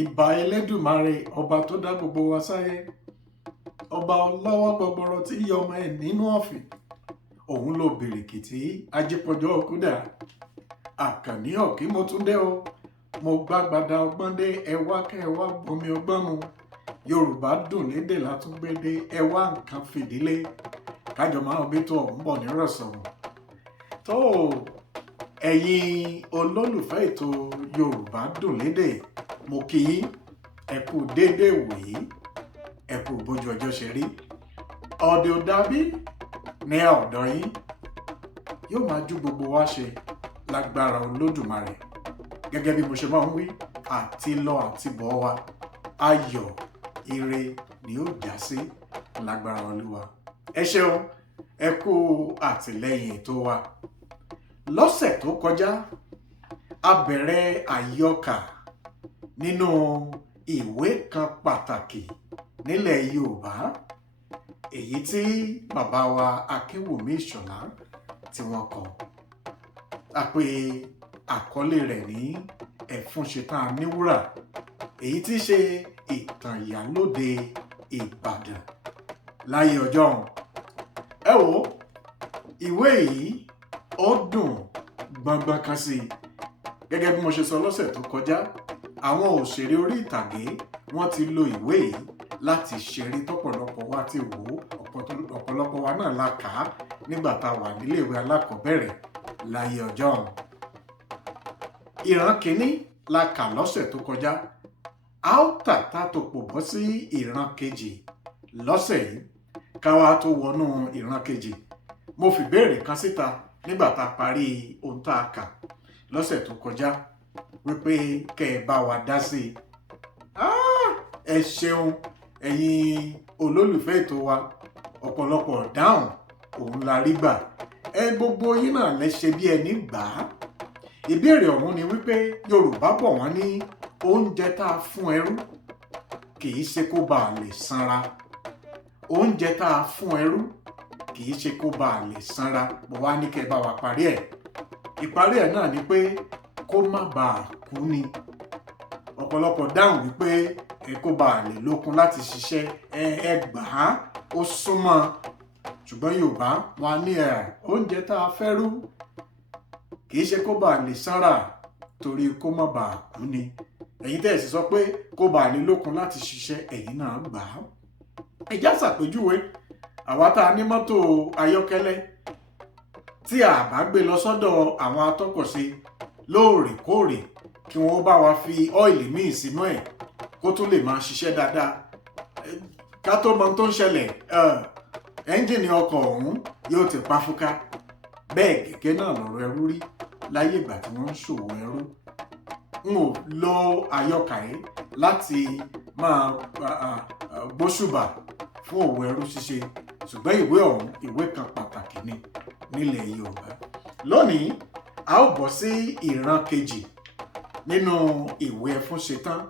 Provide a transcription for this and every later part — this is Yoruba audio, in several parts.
ìbà Elédùmarè ọba tó dá gbogbo wa sáyé, ọba ọlọ́wọ́ gbọgbọrọ tí yọ ọmọ ẹ̀ nínú ọ̀fìn, òun ló bìrìkìtì ajípọ̀jọ́ kúdà. Àkànní ọ̀kí mo tún dé o, mo gbàgbàdà ọgbọ́n dé, ẹ wá kẹ́ ẹ wá gbomi ọgbọ́n mu. Yorùbá dùn lédè látúngbédé, ẹ wá nǹkan fìdílé, kájọ máa bí tó ọ̀hún bọ̀ nírọ̀sọ̀rọ̀. tó ẹ̀yin olólùfẹ́ ètò Yorùbá dùn lédè, mo kí yín, ẹ kú déédéé wòyí, ẹ kú bójú ọjọ́ ṣe rí. Ọ̀dẹ̀ ò dàbí ní ọ̀dọ̀ yín, yóò máa jú gbogbo wa ṣe lágbára Olódùmarè. Gẹ́gẹ́ bí mo ṣe máa ń wí, àti lọ àti bọ̀ wa, ayọ̀ ire ni ó já sí lágbára Olúwa. Ẹ ṣeun, ẹ kú àtìlẹ́yìn ètò wa. Lọ́sẹ̀ tó kọjá, a bẹ̀rẹ̀ àyọkà nínú ìwé kan pàtàkì nílẹ̀ Yorùbá, èyí tí bàbá wa Akínwùmí Ìṣọ̀lá tí wọ́n kọ. A pè àkọlé rẹ̀ ní Ẹfunsetan Aniwura, èyí tí í ṣe ìtàn ìyálóde Ìbàdàn láyé ọjọ́ ọ̀hún. Ẹ wò, ìwé yìí ó dùn gbọngbọn kan sí i. Gẹ́gẹ́ bí mo ṣe sọ lọ́sẹ̀ tó kọjá, àwọn òṣèré orí ìtàgé wọ́n ti lo ìwé yìí láti ṣeré tọ́pọ̀lọpọ̀ wa ti wò ó, ọ̀pọ̀lọpọ̀ wa náà la kà á nígbà tá a wà níléèwé alákọ̀ọ́bẹ̀rẹ̀ láyé ọjọ́ ọ̀hún. Ìran kìíní la kà lọ́sẹ̀ tó kọjá, a ó tàtà tó pò bọ́ sí ìran kejì lọ́sẹ̀ yìí. Káwa tó wọnú ìran kejì, mo fi ìbéèrè kan síta nígbà tá a parí ohun tá a kà lọ́sẹ̀ tó kọjá, wípé kẹ́ ẹ bá wa dá sí i. Ẹ ṣeun ẹ̀yin olólùfẹ́ ètò wa, ọ̀pọ̀lọpọ̀ dáhùn òun la rí gbà. Gbogbo yín náà lẹ ṣe bí ẹni gbà á. Ìbéèrè ọ̀hún ni wípé Yorùbá bọ̀ wọ́n ní oúnjẹ tá a fún ẹrú kì í ṣe kó bàa lè sanra. Oúnjẹ tá a fún ẹrú kì í ṣe kó bàa lè sanra. Mo wá ní kẹ́ ẹ bá wa parí ẹ̀. Ìparí ẹ̀ náà ni pé kó má bàa kú ni. Ọ̀pọ̀lọpọ̀ dáhùn wípé kó bàa lè lókun láti ṣiṣẹ́, ẹ gbà á, ó súnmọ́. Ṣùgbọ́n Yorùbá wọn ní oúnjẹ tá a fẹ́ rú kì í ṣe kó bàa lè sanra torí kó má bàa kú ni. Ẹ̀yin tẹ́ ẹ̀ sì sọ pé kó bàa lè lókun láti ṣiṣẹ́, ẹ̀yin náà gbà á. Ẹ já ṣàpèjúwe àwa tá a ní mọ́tò ayọ́kẹ́lẹ́ tí a bá gbé lọ sọ́dọ̀ àwọn atọ́kọ̀ṣe lóòrèkóòrè kí wọ́n bá wa fi ọ́ìlì míì sínú ẹ̀ kó tún lè máa ṣiṣẹ́ dáadáa. Ká tó mọ tó ń ṣẹlẹ̀, ẹ́ńjìnì ọkọ̀ ọ̀hún yóò ti pa fúká. Bẹ́ẹ̀ gẹ́gẹ́ náà lọ̀rọ̀ ẹrú rí láyé ìgbà tí wọ́n ń ṣòwò ẹrú. N ò lo àyọkà yìí láti máa gbóṣùbà fún òwò ẹrú ṣíṣe, ṣùgbọ́n ìwé ọ̀hún ìwé kan pàtàkì ni nílẹ̀ Yorùbá. Lónìí a ó bọ̀ sí ìran kejì nínú ìwé Ẹfunsetan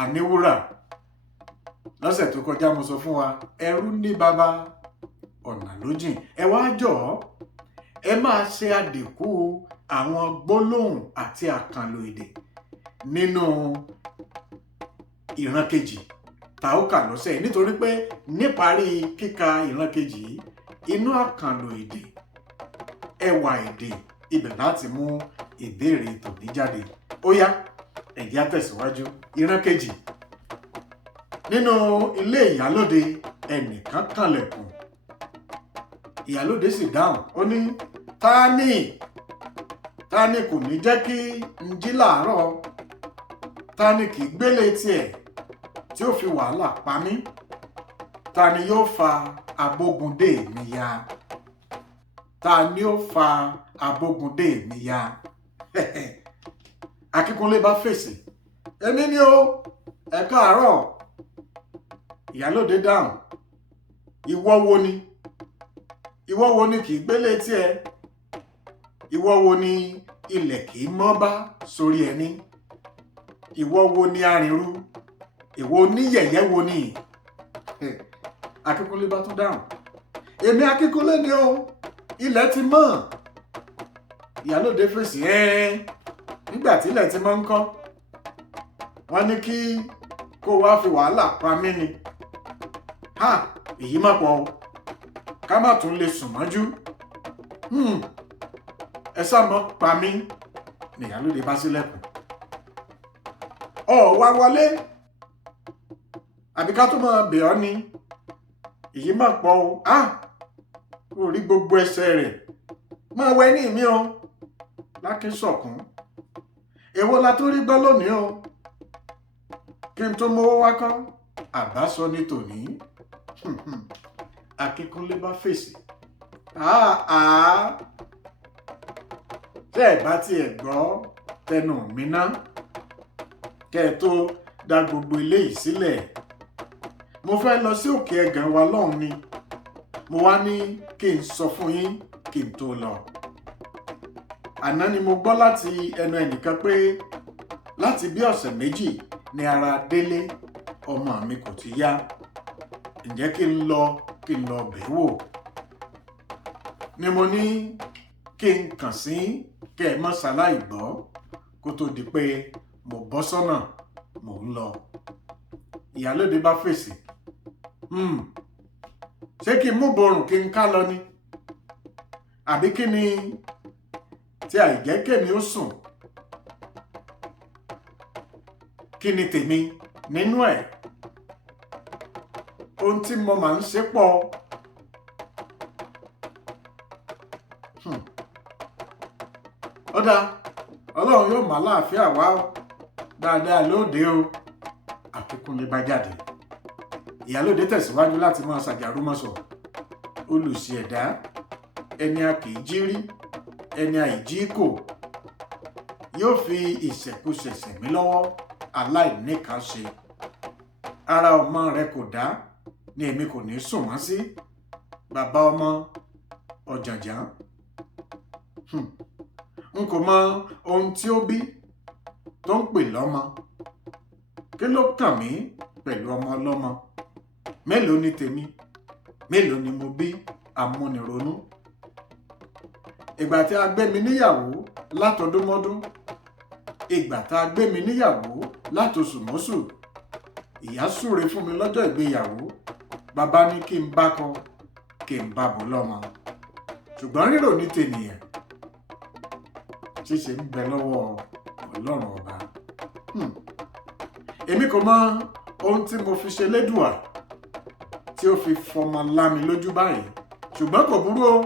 Aniwura. Lọ́sẹ̀ tó kọjá mo sọ fún wa, ẹrú ní baba ọ̀nà ló jìn. Ẹ wá jọ̀ọ́, ẹ máa ṣe àdínkù àwọn gbólóhùn àti àkànlò èdè nínú ìran kejì tá ó kà lọ́sẹ̀ yìí, nítorí pé níparí kíka ìran kejì yìí, inú àkànlò èdè, ẹwà èdè, ibẹ̀ láti mú ìbéèrè tòní jáde. Ó yá, ẹ jẹ́ á tẹ̀síwájú. Ìran kejì. Nínú ilé ìyálóde, ẹnìkan kànlẹ̀kùn. Ìyálóde sì dáhùn, ó ní, ta ni kò ní jẹ́ kí n jí làárọ̀? Ta ni kì í gbélé tiẹ̀ tí ó fi wàhálà pa mí? Ta ni yóò fa abógundé mi ya? Ta ni ó fa abógundé mi ya? Akíkúnlé bá fèsì, èmi ni o, ẹ káàárọ̀. Ìyálóde dáhùn, ìwọ wo ni kì í gbélé tiẹ̀? Ìwọ wo ni ilẹ̀ kì í mọ́ bá sórí ẹni? Ìwọ wo ni arìnrú? Ìwọ oníyẹ̀yẹ́ wo ni? Akíkúnlé bá tún dáhùn, èmi Akíkúnlé ni o, ilẹ̀ ti mọ́. Ìyálóde fèsì, nígbà tí ilẹ̀ ti mọ́ ńkọ́? wọ́n ní kí kó wá fi wàhálà pa mí ni. Èyí má pọ̀ o, ká má tún lè sùn mọ́jú. Ẹ sáàmọ́ pa mí, nìyálóde bá sílẹ̀kùn. Wá wọlé, àbí ká tó máa bẹ̀ ọ́ ni. Èyí má pọ̀ o. Ó rí gbogbo ẹsẹ̀ rẹ̀. Máa wẹ ní mi o. Lákín sọ̀kún. Èwo la tó rí gbọ́ lónìí o. Kí n tó mówó wá kọ́, àbá sọ ní tòní. Akínkúnlé bá fèsì. Tẹ́ ẹ̀ bá tiẹ̀ gbọ́ tẹnu mi ná, kẹ́ ẹ tó dá gbogbo eléyìí sílẹ̀. Mo fẹ́ lọ sí òkè ẹ̀gàn wa lọ́hùn ni. Mo wá ní kí n sọ fún yín kí n tó lọ. Àná ni mo gbọ́ láti ẹnu ẹnìkan pé láti bí ọ̀sẹ̀ méjì ni ara Délé ọmọ mi kò ti yá. Ǹjẹ́ kí n lọ bẹ̀ wò? Ni mo ní kí n kàn sí kẹ́ ẹ mọ́ ṣaláì gbọ́ kó tó di pé mo bọ́ sọ́nà mò ń lọ. Ìyálóde bá fèsì. Ṣé kí n mú borùn kí n ká lọ ni? Àbí kí ni tí àìjẹ́kẹ̀mí ó sùn? Kí ni tèmi nínú ẹ̀? Ohun tí mo máa ń ṣe pọ̀. Ó dáa, Ọlọ́run yóò máa láàfíà wá o, dáadáa lóde o. Akínkúnlé bá jáde. Ìyálóde tẹ̀síwájú láti máa ṣàjàrúmọ̀sọ̀. Olùsì ẹ̀dá, ẹni a kì í jí rí, ẹni àìjí kò, yóò fi ìṣẹ̀kúṣẹ̀ṣẹ̀ mí lọ́wọ́ aláìníkànṣe. Ara ọmọ rẹ kò dá ni èmi kò ní sùn wọ́n sí. Bàbá ọmọ ọ̀jànjàn. N kò mọ ohun tí ó bí tó ń pè lọ́mọ. Kí ló kàn mí pẹ̀lú ọmọ ọlọ́mọ? Mélòó ni tèmi? Mélòó ni mo bí amúnironú? Ìgbà tí a gbé mi níyàwó látọdúnmọ́dún, ìgbà tá a gbé mi níyàwó látosùmọ́sù, ìyá súre fún mi lọ́jọ́ ìgbéyàwó, bàbá ní kí n bá kọ, kí n bá bọ̀ lọ́mọ. Ṣùgbọ́n rírò ní tènìyàn, ṣíṣe ń bẹ lọ́wọ́ Ọlọ́run ọba. Èmi kò mọ ohun tí mo fi ṣe lédùà tí ó fi fọmọ lámi lójú báyìí, ṣùgbọ́n kò burú o.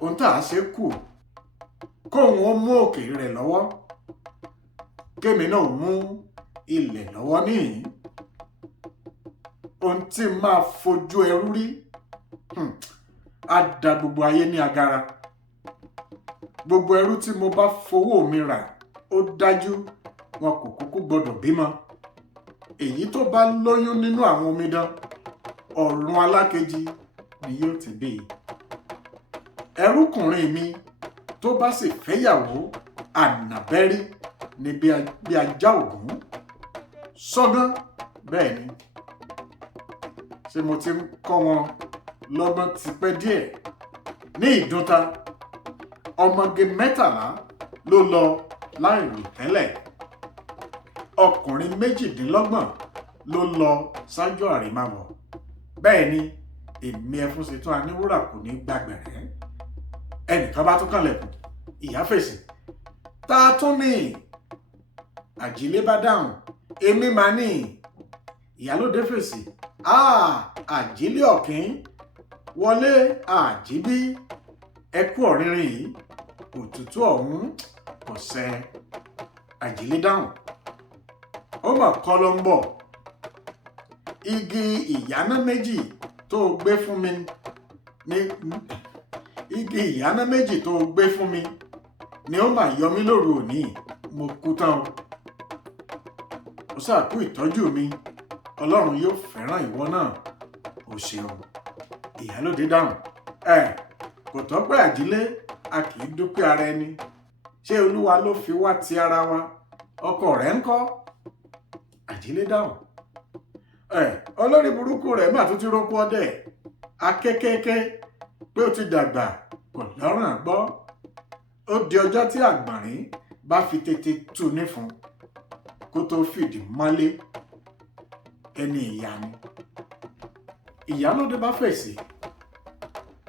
Ohun tá a ṣe kù, kóun ó mú òkè rẹ̀ lọ́wọ́, kémi náà mú ilẹ̀ lọ́wọ́ níhìn. Ohun tí máa fojú ẹrú rí, á da gbogbo ayé ní agara. Gbogbo ẹrú tí mo bá fowó mi rà, ó dájú wọn kò kúkú gbọdọ̀ bímọ. Èyí tó bá lóyún nínú àwọn omidan, ọ̀run alákejì ni yóò ti bí. Ẹrúkùnrin mi tó bá sì fẹ́yàwó, ànàbẹ́rí ni bí ajá ògún. Sọ́gán bẹ́ẹ̀ ni. Ṣé mo ti ń kọ́ wọn lọ́gbọ́n tipẹ́ díẹ̀? Ní ìdúnta, ọmọge 13 ló lọ láìrò tẹ́lẹ̀. Ọkùnrin 28 ló lọ ṣáájú àrèmábọ̀. Bẹ́ẹ̀ ni, èmi Ẹfunsetan Aniwura kò ní gbàgbẹ̀rẹ́. Ẹnìkan bá tún kànlẹ̀kùn, ìyá fèsì. Ta tún ni? Àjílé bá dáhùn, èmi máa ní. Ìyálóde fèsì. Àjílé ọ̀kín, wọlé àjíbí. Ẹ kú ọ̀rìnrìn yìí, òtútù ọ̀hún kò sẹ. Àjílé dáhùn, ó mà kọ́ ló ń bọ̀. Igi ìyáná méjì tó gbé fún mi igi ìyáná méjì tó gbé fún mi ni ó mà yọ mí lóru òní. Mo kú tán o. Ó ṣàkú ìtọ́jú mi. Ọlọ́run yóò fẹ́ràn ìwọ náà. O ṣeun. Ìyálóde dáhùn, kò tọ́ pé àjílé a kì í dúpẹ́ ara ẹni. Ṣé Olúwa ló fi wá ti ara wa? Ọkọ rẹ̀ ńkọ́? Àjílé dáhùn, olórí burúkú rẹ̀ mà tún ti rókú ọdẹ. Akékèké pé ó ti dàgbà kò lọ́rùn gbọ́. Ó di ọjọ́ tí àgbọ̀nrín bá fi tètè tu nífun. Kò kó tó fìdí mọ́lé ẹni ìyá ni. Ìyálóde bá fèsì,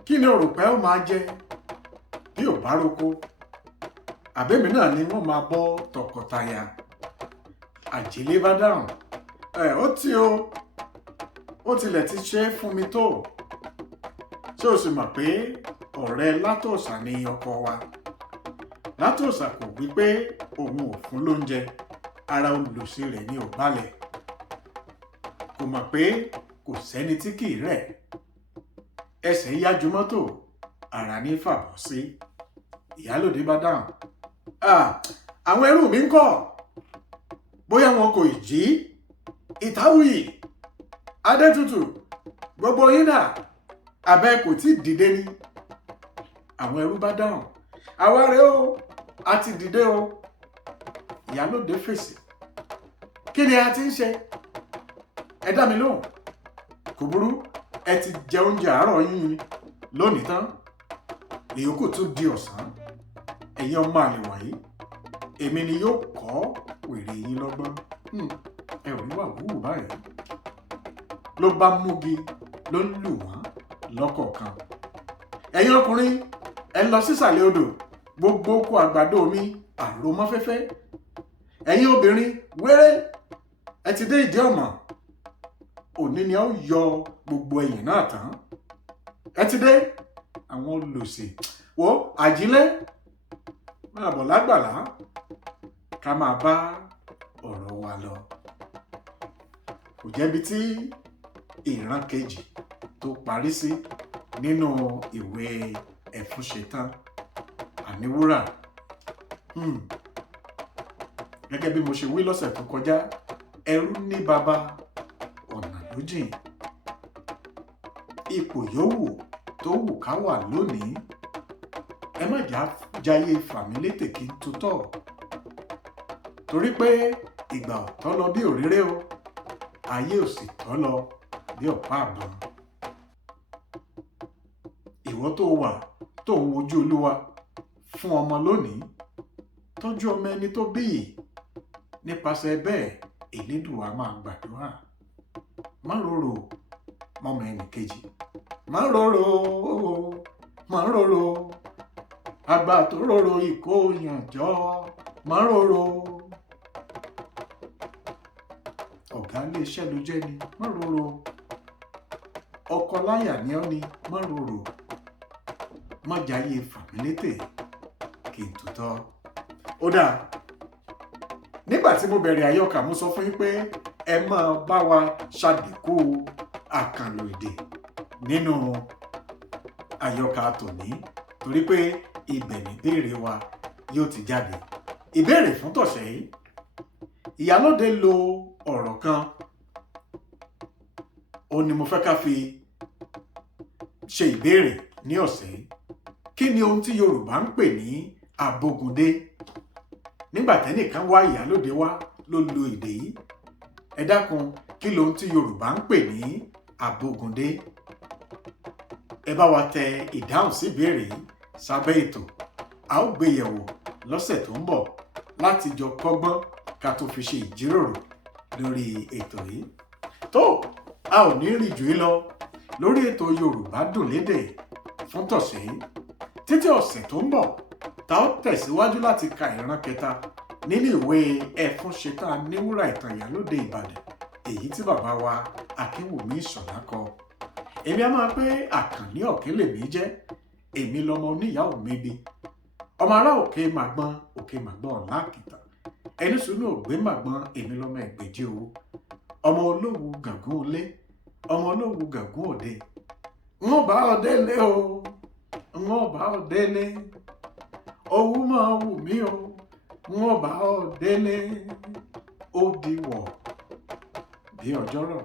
kí ni o rò pé ó máa jẹ bí ò bá roko? Àbẹ́mi náà ni wọ́n máa bọ́ tọkọtaya. Àjílé bá dáhùn, ó tí ó tilẹ̀ ti ṣe é fún mi tó. Ṣé o sì mọ̀ pé ọ̀rẹ́ Látòsà ni ọkọ wa? Látòsà kò wí pé òun ò fún lóúnjẹ, ara olùsí rẹ̀ ni ò balẹ̀. Kò mọ̀ pé kò sẹ́ni tí kì í rẹ̀. Ẹsẹ̀ yájú mọ́tò, ara ní fàbọ̀ sí. Ìyálóde bá dáhùn, àwọn ẹrú mi ń kọ́, bóyá wọn kò jí. Ìtàwùyí, Adétutù, gbogbo yín dà, àbẹ́ kò tí dìde ni. Àwọn ẹrú bá dáhùn, àwa rèé o, a ti dìde o. Ìyálóde fèsì, kí ni a ti ń ṣe? Ẹ dá mi lóhùn. Kò burú, ẹ ti jẹ oúnjẹ àárọ̀ yín lónìí tán, ìyókù tún di ọ̀sán. Ẹ̀yin ọmọ àlè wọ̀nyí, èmi ni yóò kọ́ wèrè yín lọ́gbọ́n. Ẹ ò ní wà wúwù báyìí. Ló bá múgi ló ń lù wọ́n lọ́kọ̀ọ̀kan. Ẹ̀yin ọkùnrin, ẹ lọ sísàlẹ̀ odò, gbogbo oko àgbàdo mi àròmọ́fẹ́fẹ́. Ẹ̀yin obìnrin, wéré, ẹ ti dé ìdí ọ̀mọ̀. Òní ni a ó yọ gbogbo ẹ̀yìn náà tán. Ẹ ti dé, àwọn olùsè. Wo Àjílé, máa bọ̀ lágbàlá, ká máa bá ọ̀rọ̀ wa lọ. Kò jẹ́bi tí ìran kejì tó parí sí nínú ìwé Ẹfunsetan Aniwura. Gẹ́gẹ́ bí mo ṣe wí lọ́sẹ̀ tó kọjá, ẹrú ní baba, ọ̀nà ló jìn. Ipò yòówù tó wù ká wà lónìí, ẹ má jáyé fàmílétè kí n tutọ́. Torí pé ìgbà ò tọ́ lọ bí òréré o, ayé ò sì tọ́ lọ bí ọ̀pá àbọ̀n. Ìwọ tó wà tó ń wojú Olúwa fún ọmọ lónìí, tọ́jú ọmọ ẹni tó bí yìí. Nípasẹ̀ bẹ́ẹ̀, Elédùà máa gbàdúrà. Má rorò mọ́mọ ẹnì kejì. Má rorò, má rorò. Àgbà tó rorò ìkó yànjọ́. Má rorò. Ọ̀gá ilé iṣẹ́ ló jẹ́ ni. Má rorò. Ọkọ láyà ni ọ́ ni. Má rorò. Má jáyé fàmílétè kí n tutọ́. Ó dáa. Nígbà tí mo bẹ̀rẹ̀ Àyọkà, mo sọ fún yín pé ẹ máa bá wa ṣàdínkù àkànlò èdè nínú Àyọkà tòní, torí pé ibẹ̀ ni ìbéèrè wa yóò ti jáde. Ìbéèrè fún tọ̀sẹ̀ yìí, ìyálóde lo ọ̀rọ̀ kan, ó ní mo fẹ́ ká fi ṣe ìbéèrè ní ọ̀sẹ̀ yìí. Kí ni ohun tí Yorùbá ń pè ní abógundé? Nígbà tẹ́nìkan wá ìyálóde wá ló lo èdè yìí. Ẹ dákun, kí lohun tí Yorùbá ń pè ní abógundé? Ẹ bá wa tẹ ìdáhùn sí ìbéèrè yìí sábẹ́ ètò. A ó gbé yẹ̀wò lọ́sẹ̀ tó ń bọ̀ láti jọ kọ́gbọ́n ká tó fi ṣe ìjíròrò lórí ètò yìí. Tó, a ò ní rí jù í lọ lórí ètò Yorùbá dùn lédè fún tọ̀sẹ̀ yìí. Títí ọ̀sẹ̀ tó ń bọ̀, ta ó tẹ̀síwájú láti ka ìran kẹta nínú ìwé Ẹfunsetan Aniwura ìtàn ìyálóde Ìbàdàn, èyí tí bàbá wa Akínwùmí Ìṣọ̀lá kọ. Èmi a máa pé Àkànní Ọ̀kín lèmi jẹ́, èmi lọmọ oníyàwó mébi. Ọmọ ará òkè màgbọ́n, òkè màgbọ́n ọ̀la àkìtàn. Ẹni sùnú ògbé màgbọ́n, èmi lọmọ Ẹgbẹ̀jì owó. Ọmọ olówù gàngún olé, ọmọ olówù gàngún òde. N ó bá ọ délé o, n ó bá ọ délé. Owú máa wù mí o, n ó bá ọ délé. Ó diwọ̀ bí ọjọ́rọ̀.